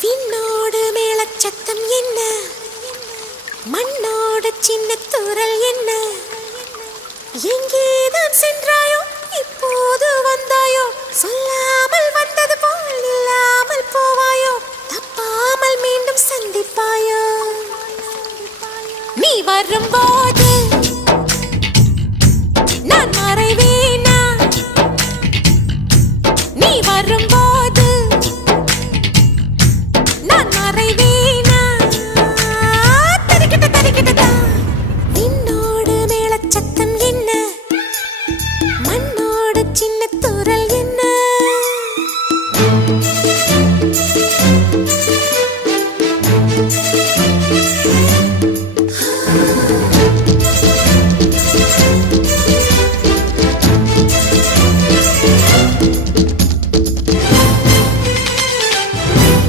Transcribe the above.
விண்ணோடு மேளச்சத்தம் என்ன, மண்ணோடு சின்ன தூரல் என்ன, எங்கேதான் சென்றாயோ இப்போது வந்தாயோ சொல்ல